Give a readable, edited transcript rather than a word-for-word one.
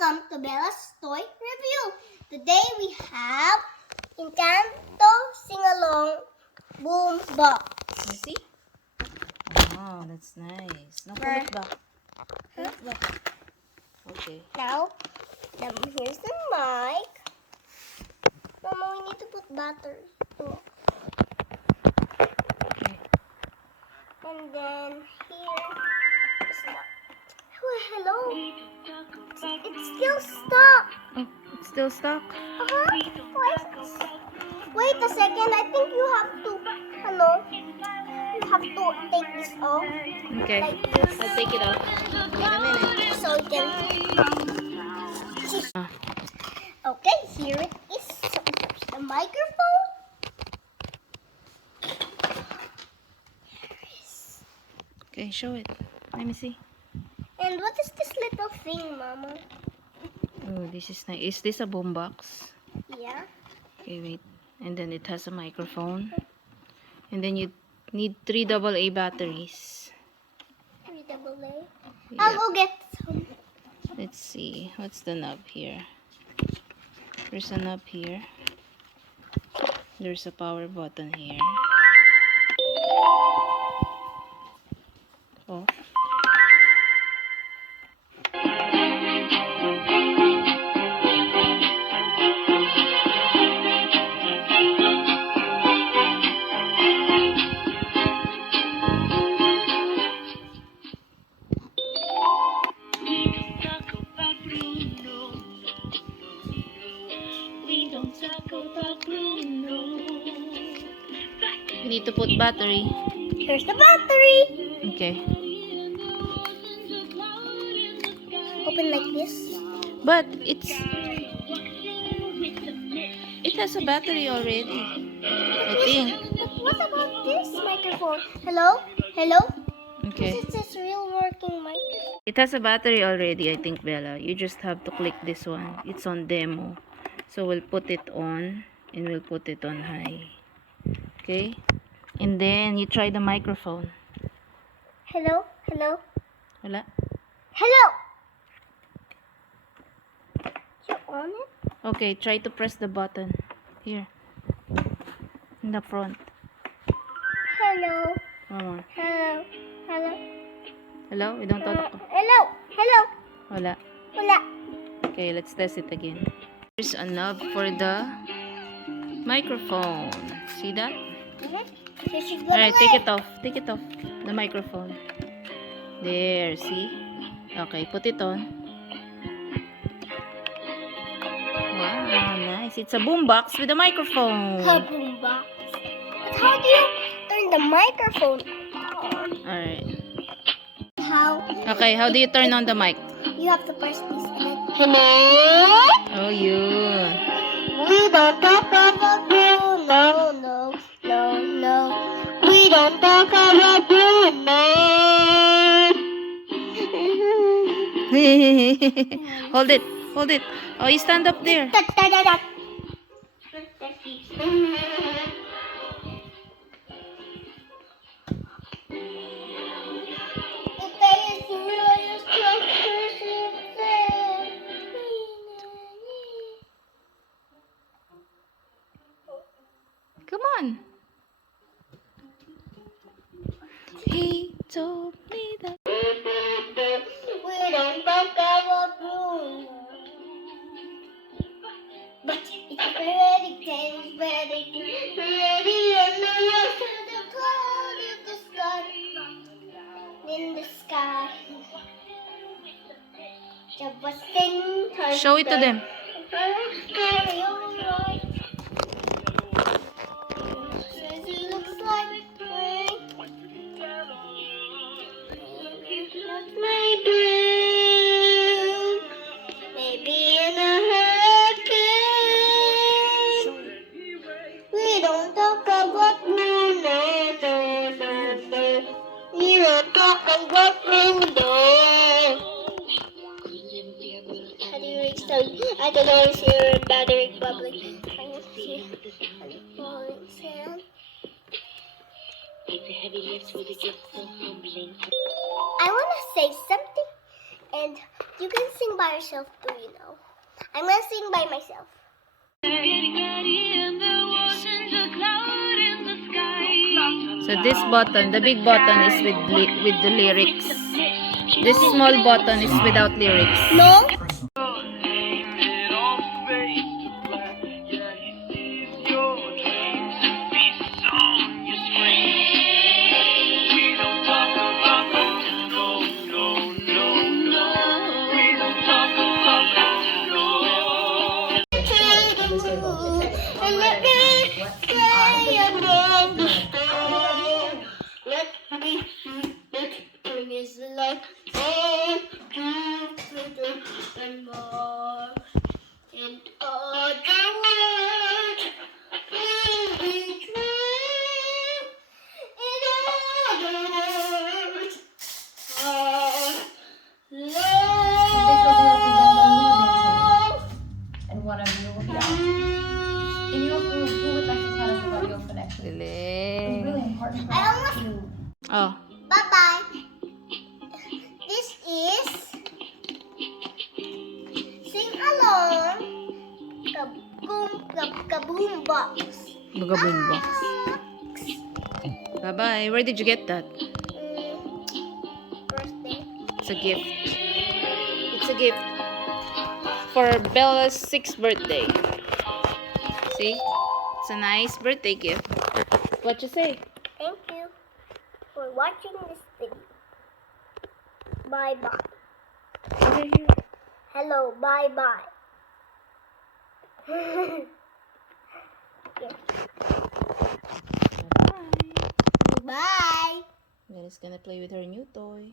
Welcome to Bella's Toy Review. Today we have ENCANTO Sing Along Boombox. You see? Oh, that's nice. Now pull it back. Pull it back. Okay. Now, here's the mic. Mama, we need to put battery too. Okay. And then here is the... Oh, hello. It's still stuck. Oh, it's still stuck. Wait a second. I think you have to, you have to take this off. Okay. Like this. I'll take it off. Wait a minute. So you can... Okay, here it is. So here's the microphone. Okay, show it. Let me see. And what is this little thing, Mama? Oh, this is nice. Is this a boombox? Yeah. Okay, wait. And then it has a microphone. And then you need 3 AA batteries. 3 AA. Yep. I'll go get some. Let's see. What's the knob here? There's a knob here. There's a power button here. Off. You need to put battery. Here's the battery. Okay. Open like this. But it has a battery already. I think. But what about this microphone? Hello? Hello? Okay. This is real working microphone. It has a battery already, I think, Bella. You just have to click this one. It's on demo. So we'll put it on and we'll put it on high. Okay? And then you try the microphone. Hello? Hello? Wala? Hello? You on it? Okay, try to press the button. Here. In the front. Hello? One more. Hello? Hello? Hello? We don't talk. Hello? Hello? Wala. Wala. Okay, let's test it again. There's a knob for the microphone. See that? Alright, take it off. Take it off. The microphone. There, see? Okay, put it on. Wow, nice. It's a boombox with a microphone. A boombox. But how do you turn the microphone on? Alright. How? Okay, how do you turn on the mic? You have to press this and then... Hello? Oh, yun. We don't talk about you. No, no, no, no. We don't talk about you, no. Hold it. Hold it. Oh, you stand up there. Come on. He told me that. We don't talk about you. But it's very tense, very and the rest of the cloud in the sky. In the sky. Show it to them. It looks like my brain. Maybe in a hurricane. We don't talk about no. We don't talk about no. How do you restart? I don't know if your battery bubbling. I want to say something, and You can sing by yourself too, you know. I'm gonna sing by myself. So this button, the big button is with the lyrics. This small button is without lyrics. No? And let me stay among the stars. Let me bring his light and more. And other words will be true. In other words, our love. And one of you will be out. And you who would like to tell us about your connection? It's Lili. really important for I us almost. to Oh, Bye-bye. This is Sing Along Boombox. boombox. Bye-bye. Where did you get that? Birthday. It's a gift. It's a gift for Bella's 6th birthday. See? It's a nice birthday gift. What you say? Thank you for watching this video. Bye-bye. Hello, bye-bye. Yeah. Bye. Bye. Bella's gonna play with her new toy.